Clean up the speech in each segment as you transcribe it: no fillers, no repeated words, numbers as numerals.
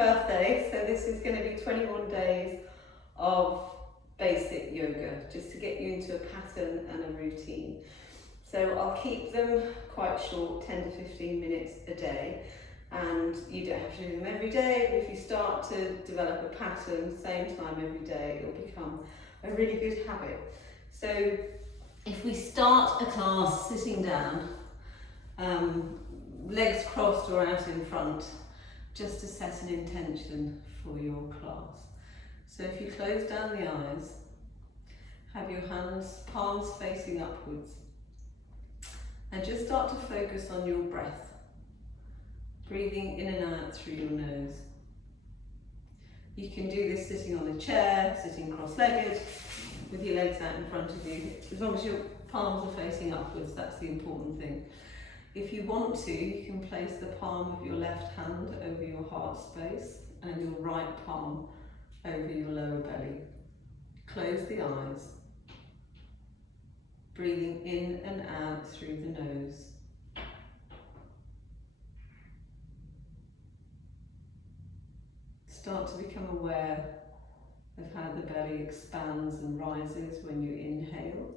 birthday, so this is going to be 21 days of basic yoga, just to get you into a pattern and a routine. So I'll keep them quite short, 10 to 15 minutes a day, and you don't have to do them every day, but if you start to develop a pattern, same time every day, it'll become a really good habit. So if we start a class sitting down, legs crossed or out in front, just to set an intention for your class. So if you close down the eyes, have your hands, palms facing upwards, and just start to focus on your breath, breathing in and out through your nose. You can do this sitting on a chair, sitting cross-legged, with your legs out in front of you, as long as your palms are facing upwards. That's the important thing. If you want to, you can place the palm of your left hand over your heart space and your right palm over your lower belly. Close the eyes, breathing in and out through the nose. Start to become aware of how the belly expands and rises when you inhale,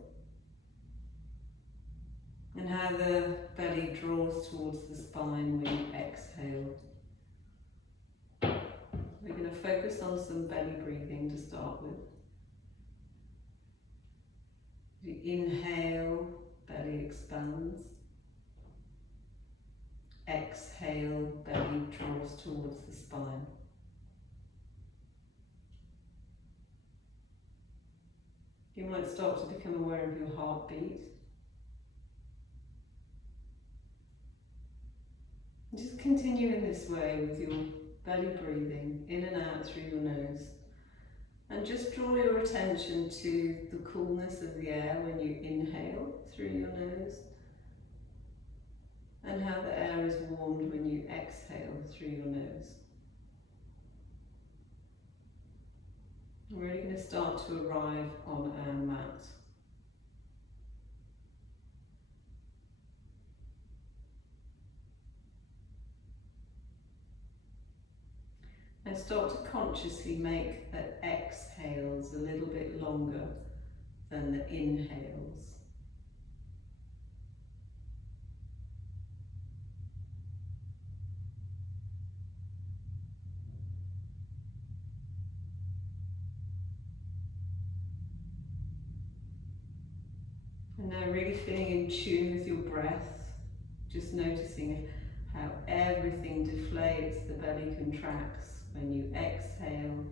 and how the belly draws towards the spine when you exhale. We're going to focus on some belly breathing to start with. As you inhale, belly expands. Exhale, belly draws towards the spine. You might start to become aware of your heartbeat. Just continue in this way with your belly breathing in and out through your nose. And just draw your attention to the coolness of the air when you inhale through your nose, and how the air is warmed when you exhale through your nose. We're really going to start to arrive on our mat. And start to consciously make the exhales a little bit longer than the inhales. And now really feeling in tune with your breath, just noticing how everything deflates, the belly contracts when you exhale,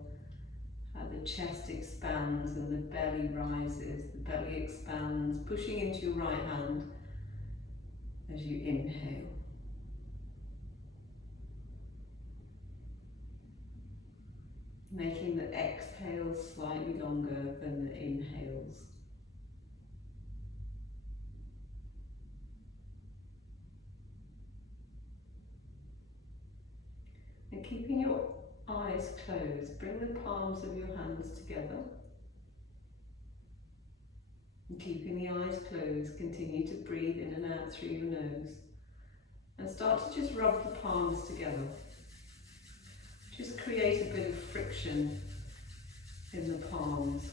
how the chest expands and the belly rises, the belly expands, pushing into your right hand as you inhale. Making the exhales slightly longer than the inhales. And keeping your eyes closed, bring the palms of your hands together. And keeping the eyes closed, continue to breathe in and out through your nose. And start to just rub the palms together. Just create a bit of friction in the palms.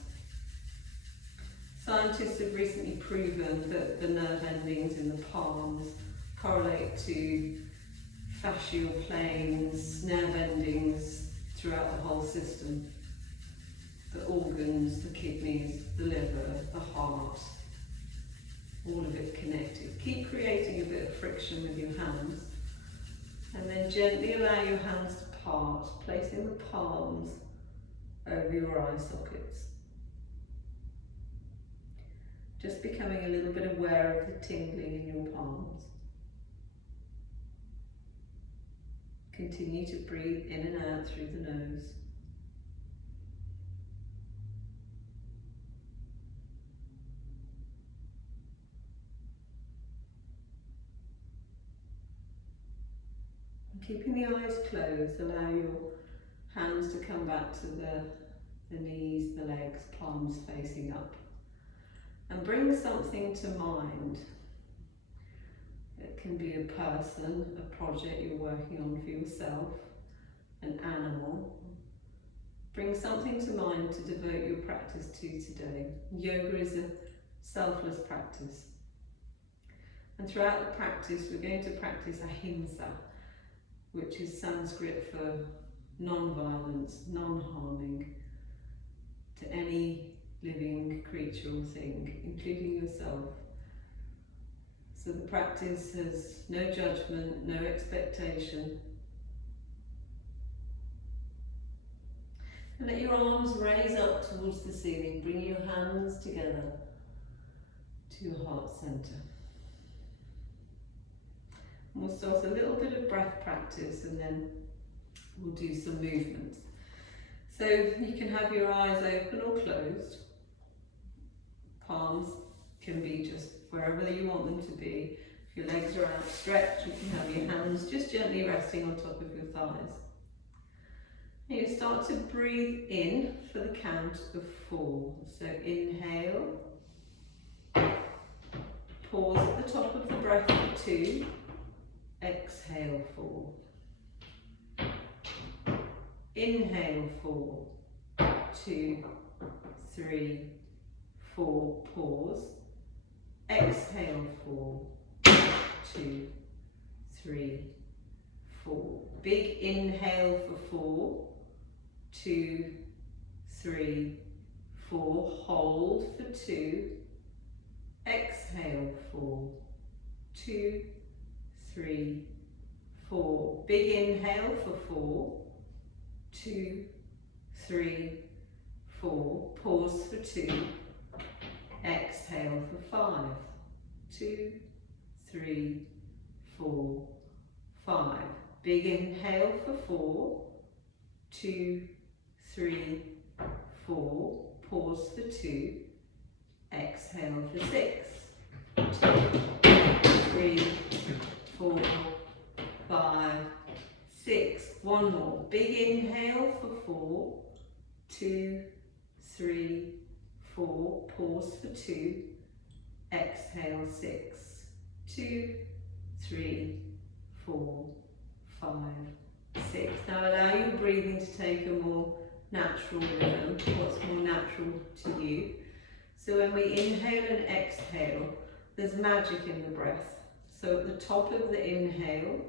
Scientists have recently proven that the nerve endings in the palms correlate to fascial planes, nerve endings throughout the whole system. The organs, the kidneys, the liver, the heart, all of it connected. Keep creating a bit of friction with your hands, and then gently allow your hands to part, placing the palms over your eye sockets. Just becoming a little bit aware of the tingling in your palms. Continue to breathe in and out through the nose. And keeping the eyes closed, allow your hands to come back to the knees, the legs, palms facing up. And bring something to mind. It can be a person, a project you're working on for yourself, an animal. Bring something to mind to devote your practice to today. Yoga is a selfless practice. And throughout the practice, we're going to practice ahimsa, which is Sanskrit for non-violence, non-harming to any living creature or thing, including yourself. So the practice has no judgment, no expectation. And let your arms raise up towards the ceiling. Bring your hands together to your heart centre. And we'll start a little bit of breath practice and then we'll do some movements. So you can have your eyes open or closed. Palms can be just wherever you want them to be. If your legs are outstretched, you can have your hands just gently resting on top of your thighs. And you start to breathe in for the count of 4. So inhale, pause at the top of the breath for 2, exhale 4. Inhale 4, 2, 3, 4, pause. Exhale 4, 2, 3, 4. Big inhale for 4, 2, 3, 4. Hold for 2. Exhale 4, 2, 3, 4. Big inhale for 4, 2, 3, 4. Pause for 2. Exhale for 5, 2, 3, 4, 5. Big inhale for 4, 2, 3, 4. Pause for 2. Exhale for 6, 2, 3, 4, 5, 6. One more. Big inhale for 4, 2, 3, 4. Pause for 2. Exhale 6, 2, 3, 4, 5, 6. Now allow your breathing to take a more natural rhythm, what's more natural to you. So when we inhale and exhale, there's magic in the breath. So at the top of the inhale,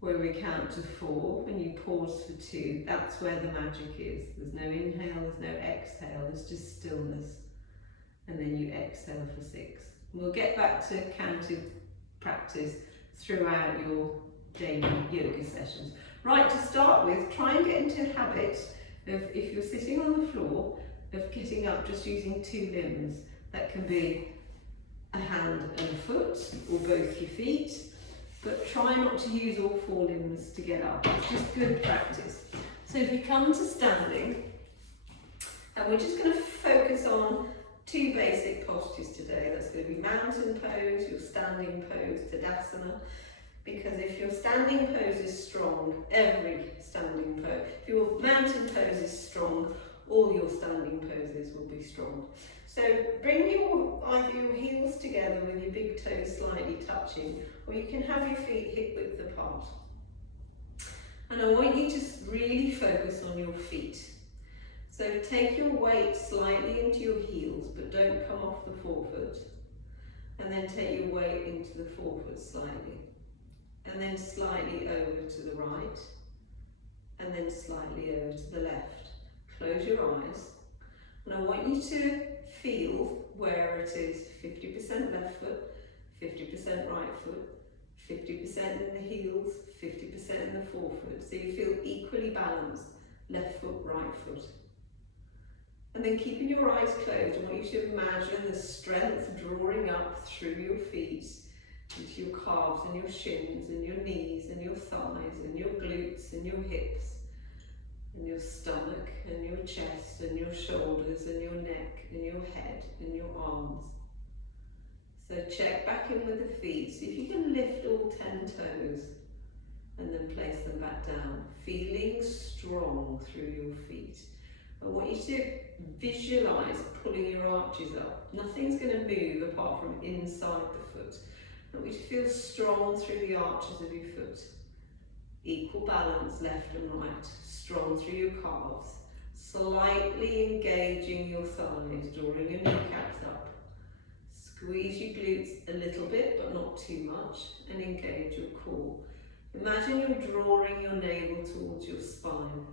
where we count to 4, and you pause for 2, that's where the magic is. There's no inhale, there's no exhale, there's just stillness. And then you exhale for 6. We'll get back to counted practice throughout your daily yoga sessions. Right, to start with, try and get into a habit of, if you're sitting on the floor, of getting up just using 2 limbs. That can be a hand and a foot, or both your feet, but try not to use all 4 limbs to get up. It's just good practice. So if you come to standing, and we're just going to focus on 2 basic postures today. That's going to be mountain pose, your standing pose, Tadasana. Because if your standing pose is strong, every standing pose, if your mountain pose is strong, all your standing poses will be strong. So bring either your heels together with your big toes slightly touching, or you can have your feet hip width apart. And I want you to really focus on your feet. So take your weight slightly into your heels, but don't come off the forefoot. And then take your weight into the forefoot slightly. And then slightly over to the right, and then slightly over to the left. Close your eyes, and I want you to feel where it is 50% left foot, 50% right foot, 50% in the heels, 50% in the forefoot. So you feel equally balanced, left foot, right foot. And then keeping your eyes closed, I want you to imagine the strength drawing up through your feet, into your calves and your shins and your knees and your thighs and your glutes and your hips and your stomach and your chest and your shoulders and your neck and your head and your arms. So check back in with the feet. See if you can lift all 10 toes and then place them back down, feeling strong through your feet. I want you to visualize pulling your arches up. Nothing's going to move apart from inside the foot. I want you to feel strong through the arches of your foot. Equal balance left and right, strong through your calves, slightly engaging your thighs, drawing your kneecaps up. Squeeze your glutes a little bit, but not too much, and engage your core. Imagine you're drawing your navel towards your spine.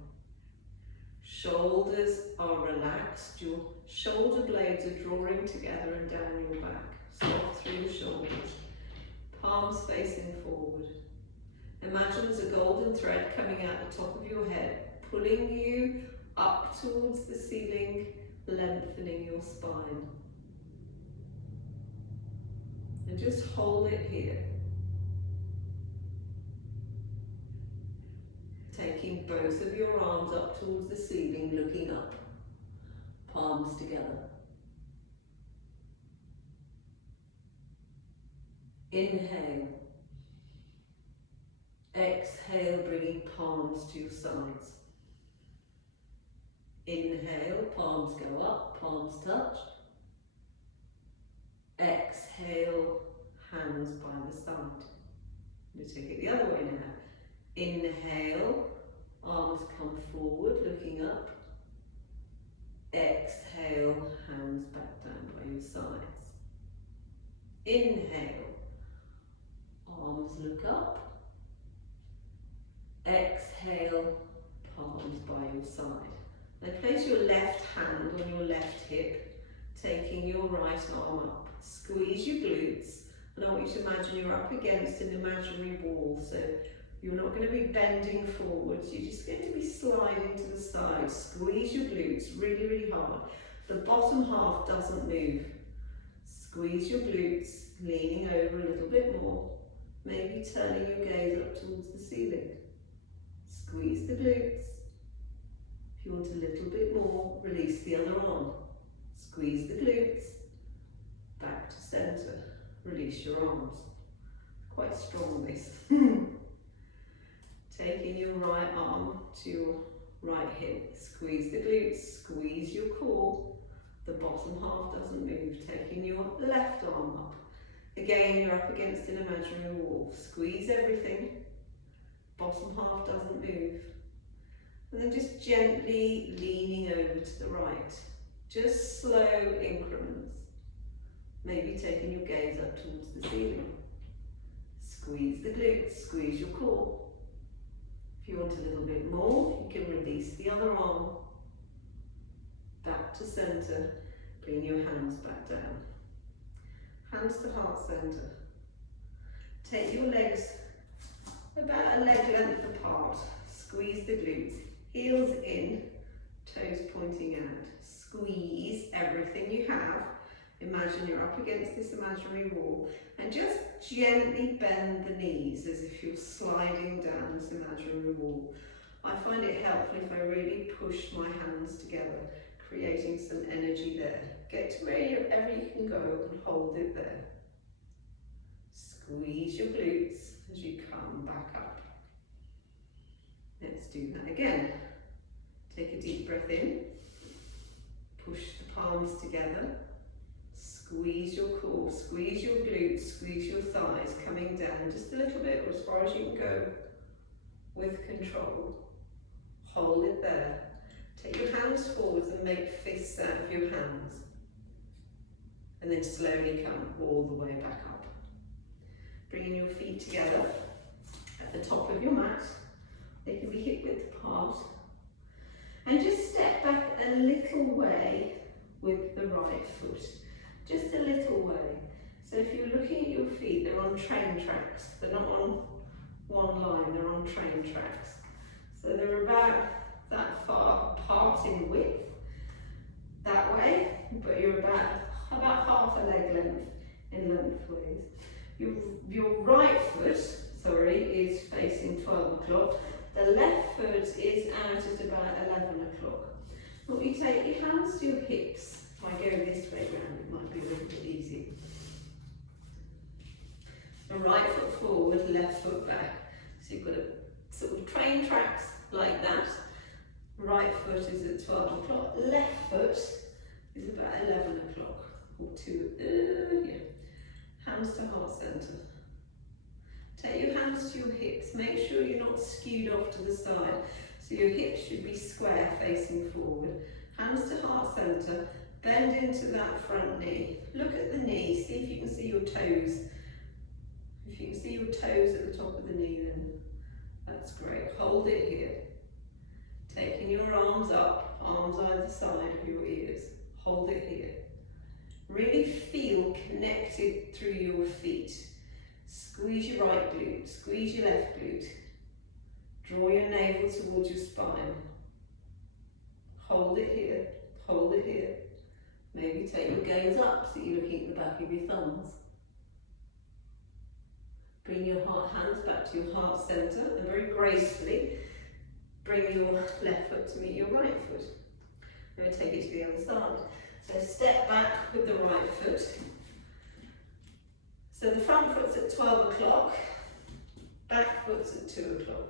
Shoulders are relaxed, your shoulder blades are drawing together and down your back, soft through the shoulders, palms facing forward. Imagine there's a golden thread coming out the top of your head, pulling you up towards the ceiling, lengthening your spine. And just hold it here. Taking both of your arms up towards the ceiling, looking up, palms together. Inhale. Exhale, bringing palms to your sides. Inhale, palms go up, palms touch. Exhale, hands by the side. You take it the other way now. Inhale, arms come forward, looking up. Exhale, hands back down by your sides. Inhale, arms look up. Exhale, palms by your side. Now place your left hand on your left hip, taking your right arm up. Squeeze your glutes, and I want you to imagine you're up against an imaginary wall, so you're not going to be bending forwards, you're just going to be sliding to the side. Squeeze your glutes really, really hard. The bottom half doesn't move. Squeeze your glutes, leaning over a little bit more, maybe turning your gaze up towards the ceiling. Squeeze the glutes. If you want a little bit more, release the other arm. Squeeze the glutes. Back to centre. Release your arms. Quite strong this. Taking your right arm to your right hip. Squeeze the glutes. Squeeze your core. The bottom half doesn't move. Taking your left arm up. Again, you're up against an imaginary wall. Squeeze everything. Bottom half doesn't move. And then just gently leaning over to the right. Just slow increments. Maybe taking your gaze up towards the ceiling. Squeeze the glutes, squeeze your core. If you want a little bit more, you can release the other arm. Back to centre. Bring your hands back down. Hands to heart centre. Take your legs about a leg length apart. Squeeze the glutes. Heels in, toes pointing out. Squeeze everything you have. Imagine you're up against this imaginary wall, and just gently bend the knees as if you're sliding down this imaginary wall. I find it helpful if I really push my hands together, creating some energy there. Get to wherever you can go and hold it there. Squeeze your glutes as you come back up. Let's do that again. Take a deep breath in. Push the palms together. Squeeze your core, squeeze your glutes, squeeze your thighs, coming down just a little bit or as far as you can go with control. Hold it there. Take your hands forwards and make fists out of your hands. And then slowly come all the way back up. Bringing your feet together at the top of your mat. They can be hip width apart. And just step back a little way with the right foot. Just a little way. So if you're looking at your feet, they're on train tracks. They're not on one line, they're on train tracks. So they're about that far apart in width, that way, but you're about half a leg length in lengthways. Your right foot, is facing 12 o'clock. The left foot is out at about 11 o'clock. But you take your hands to your hips. If I go this way round, it might be a little bit easier. So right foot forward, left foot back. So you've got a sort of train tracks like that. Right foot is at 12 o'clock. Left foot is about 11 o'clock. Or 2, Hands to heart centre. Take your hands to your hips. Make sure you're not skewed off to the side. So your hips should be square facing forward. Hands to heart centre. Bend into that front knee. Look at the knee. See if you can see your toes. If you can see your toes at the top of the knee, then that's great. Hold it here. Taking your arms up, arms either side of your ears. Hold it here. Really feel connected through your feet. Squeeze your right glute, squeeze your left glute. Draw your navel towards your spine. Hold it here, hold it here. Maybe take your gaze up so you're looking at the back of your thumbs. Bring your hands back to your heart centre and very gracefully bring your left foot to meet your right foot. I'm going to take it to the other side. So step back with the right foot. So the front foot's at 12 o'clock, back foot's at 2 o'clock.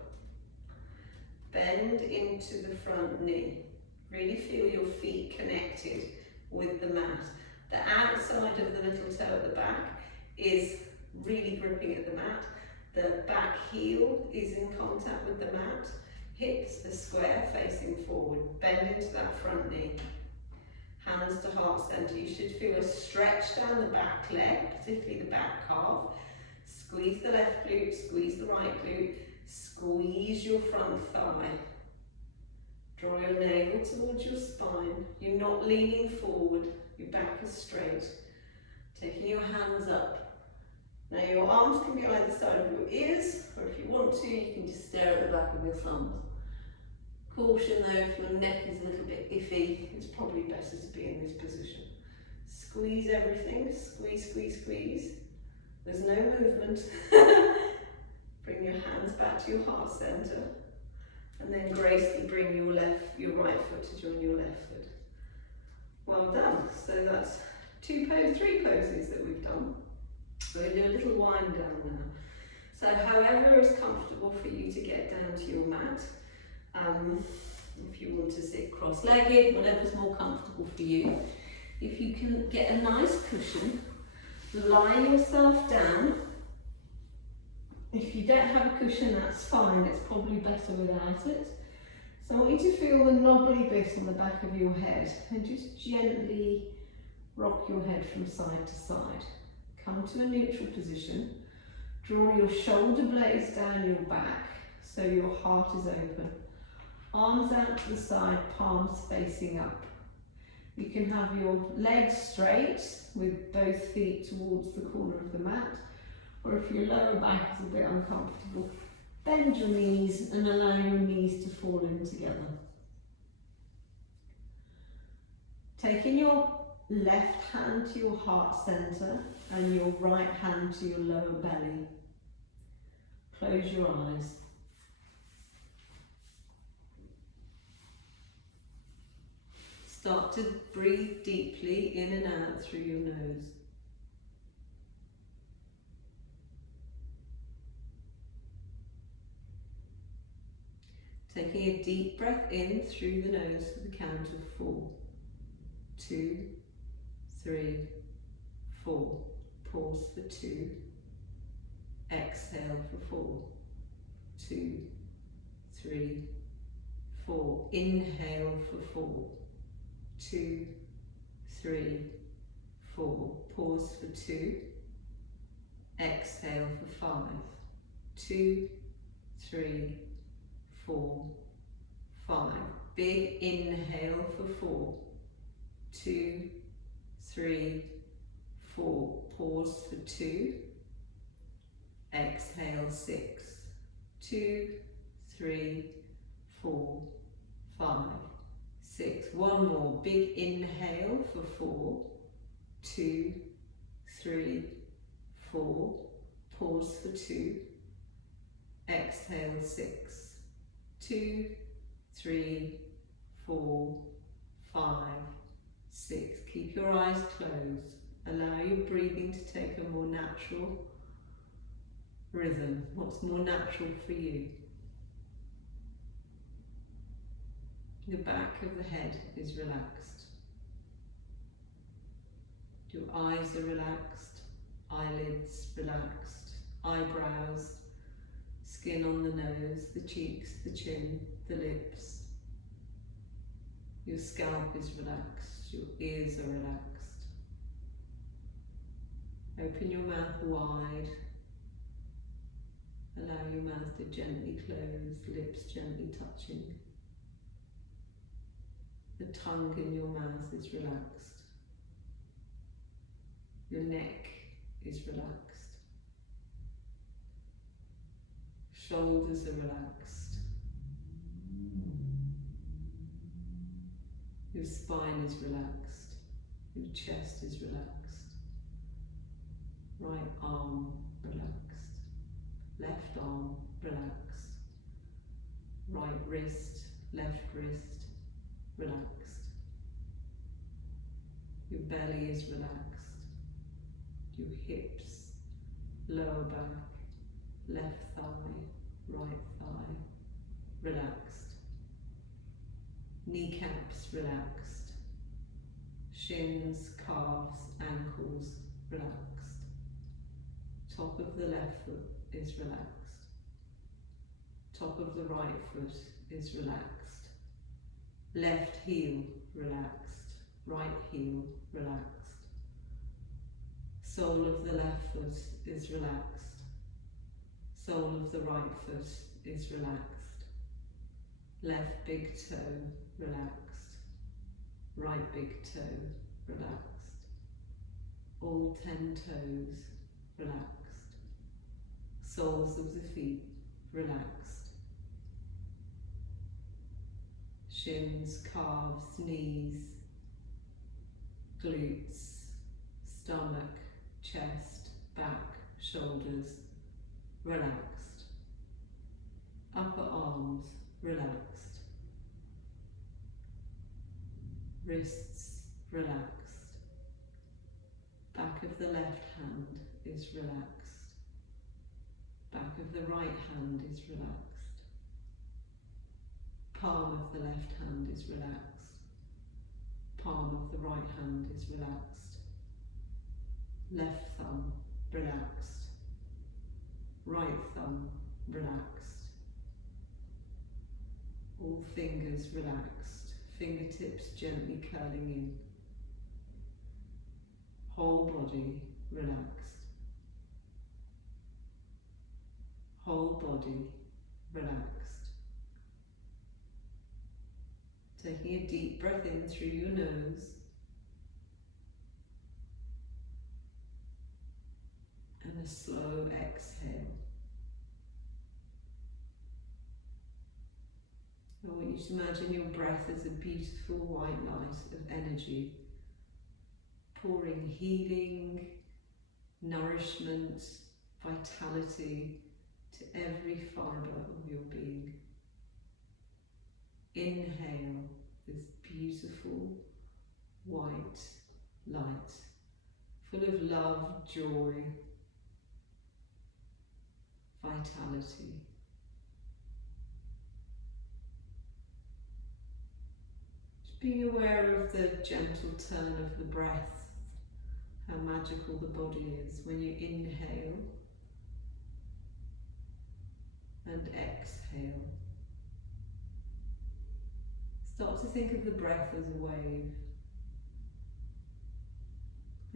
Bend into the front knee. Really feel your feet connected with the mat. The outside of the little toe at the back is really gripping at the mat. The back heel is in contact with the mat. Hips are square facing forward. Bend into that front knee. Hands to heart centre. You should feel a stretch down the back leg, particularly the back calf. Squeeze the left glute, squeeze the right glute. Squeeze your front thigh. Draw your navel towards your spine. You're not leaning forward. Your back is straight. Taking your hands up. Now your arms can be either side of your ears, or if you want to, you can just stare at the back of your thumbs. Caution though, if your neck is a little bit iffy, it's probably better to be in this position. Squeeze everything, squeeze, squeeze, squeeze. There's no movement. Bring your hands back to your heart centre, and then gracefully bring your right foot to join your left foot. Well done. So that's three poses that we've done. We're going to do a little wind down now. So however is comfortable for you to get down to your mat. If you want to sit cross-legged, whatever's more comfortable for you. If you can get a nice cushion, lie yourself down. If you don't have a cushion, that's fine, it's probably better without it. So I want you to feel the knobbly bit on the back of your head and just gently rock your head from side to side. Come to a neutral position. Draw your shoulder blades down your back so your heart is open. Arms out to the side, palms facing up. You can have your legs straight with both feet towards the corner of the mat, or if your lower back is a bit uncomfortable, bend your knees and allow your knees to fall in together. Taking your left hand to your heart centre and your right hand to your lower belly. Close your eyes. Start to breathe deeply in and out through your nose. Taking a deep breath in through the nose for the count of 4. 2, 3, 4. Pause for 2. Exhale for 4. 2, 3, 4. Inhale for 4. 2, 3, 4. Pause for 2. Exhale for 5. 2, 3, 4, 5. Big inhale for 4. 2, 3, 4. Pause for 2. Exhale 6. 2, 3, 4, 5, 6. One more. Big inhale for 4. 2, 3, 4. Pause for 2. Exhale 6. 2, 3, 4, 5, 6. Keep your eyes closed. Allow your breathing to take a more natural rhythm. What's more natural for you? The back of the head is relaxed. Your eyes are relaxed, eyelids relaxed, eyebrows Skin on the nose, the cheeks, the chin, the lips. Your scalp is relaxed, your ears are relaxed. Open your mouth wide. Allow your mouth to gently close, lips gently touching. The tongue in your mouth is relaxed. Your neck is relaxed. Shoulders are relaxed. Your spine is relaxed. Your chest is relaxed. Right arm relaxed. Left arm relaxed. Right wrist, left wrist relaxed. Your belly is relaxed. Your hips, lower back, left thigh, right thigh relaxed. Kneecaps relaxed. Shins, calves, ankles relaxed. Top of the left foot is relaxed. Top of the right foot is relaxed. Left heel relaxed. Right heel relaxed. Sole of the left foot is relaxed. Sole of the right foot is relaxed. Left big toe relaxed. Right big toe relaxed. All 10 toes relaxed. Soles of the feet relaxed. Shins, calves, knees, glutes, stomach, chest, back, shoulders relaxed. Upper arms relaxed. Wrists relaxed. Back of the left hand is relaxed. Back of the right hand is relaxed. Palm of the left hand is relaxed. Palm of the right hand is relaxed. Left thumb relaxed. Right thumb relaxed. All fingers relaxed. Fingertips gently curling in. Whole body relaxed. Whole body relaxed. Taking a deep breath in through your nose and a slow exhale. I want you to imagine your breath as a beautiful white light of energy, pouring healing, nourishment, vitality to every fibre of your being. Inhale this beautiful white light, full of love, joy, vitality. Just being aware of the gentle turn of the breath, how magical the body is when you inhale and exhale. Start to think of the breath as a wave,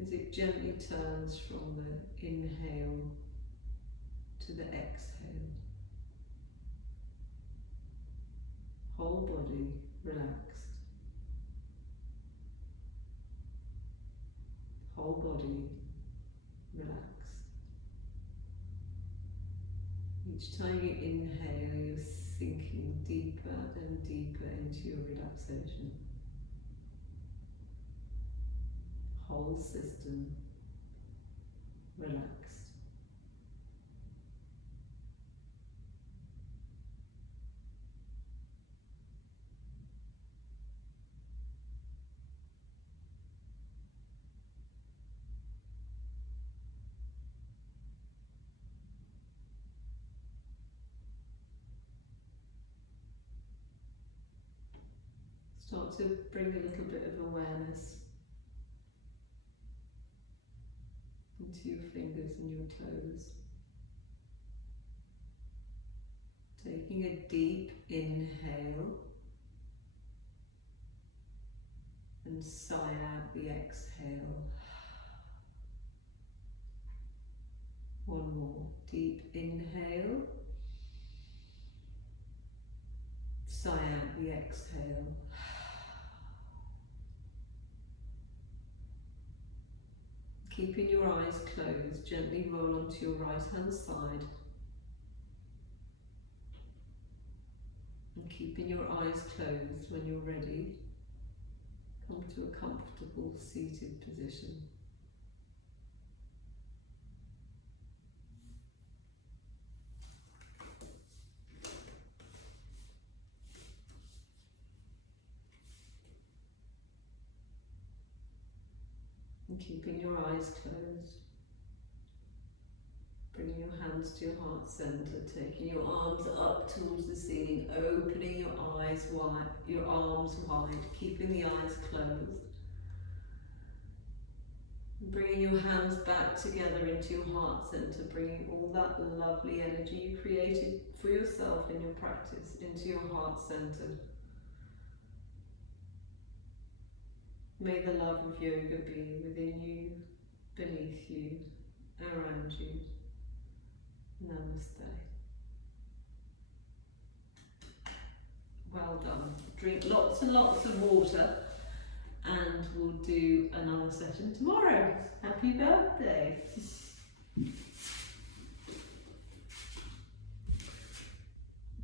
as it gently turns from the inhale to the exhale. Whole body relaxed. Whole body relaxed. Each time you inhale, you're sinking deeper and deeper into your relaxation. Whole system relaxed. Start to bring a little bit of awareness into your fingers and your toes. Taking a deep inhale and sigh out the exhale. One more. Deep inhale. Sigh out the exhale. Keeping your eyes closed, gently roll onto your right hand side. And keeping your eyes closed when you're ready, come to a comfortable seated position. And keeping your eyes closed, bringing your hands to your heart center, taking your arms up towards the ceiling, opening your eyes wide, your arms wide, keeping the eyes closed. And bringing your hands back together into your heart center, bringing all that lovely energy you created for yourself in your practice into your heart center. May the love of yoga be within you, beneath you, around you. Namaste. Well done. Drink lots and lots of water, and we'll do another session tomorrow. Happy birthday.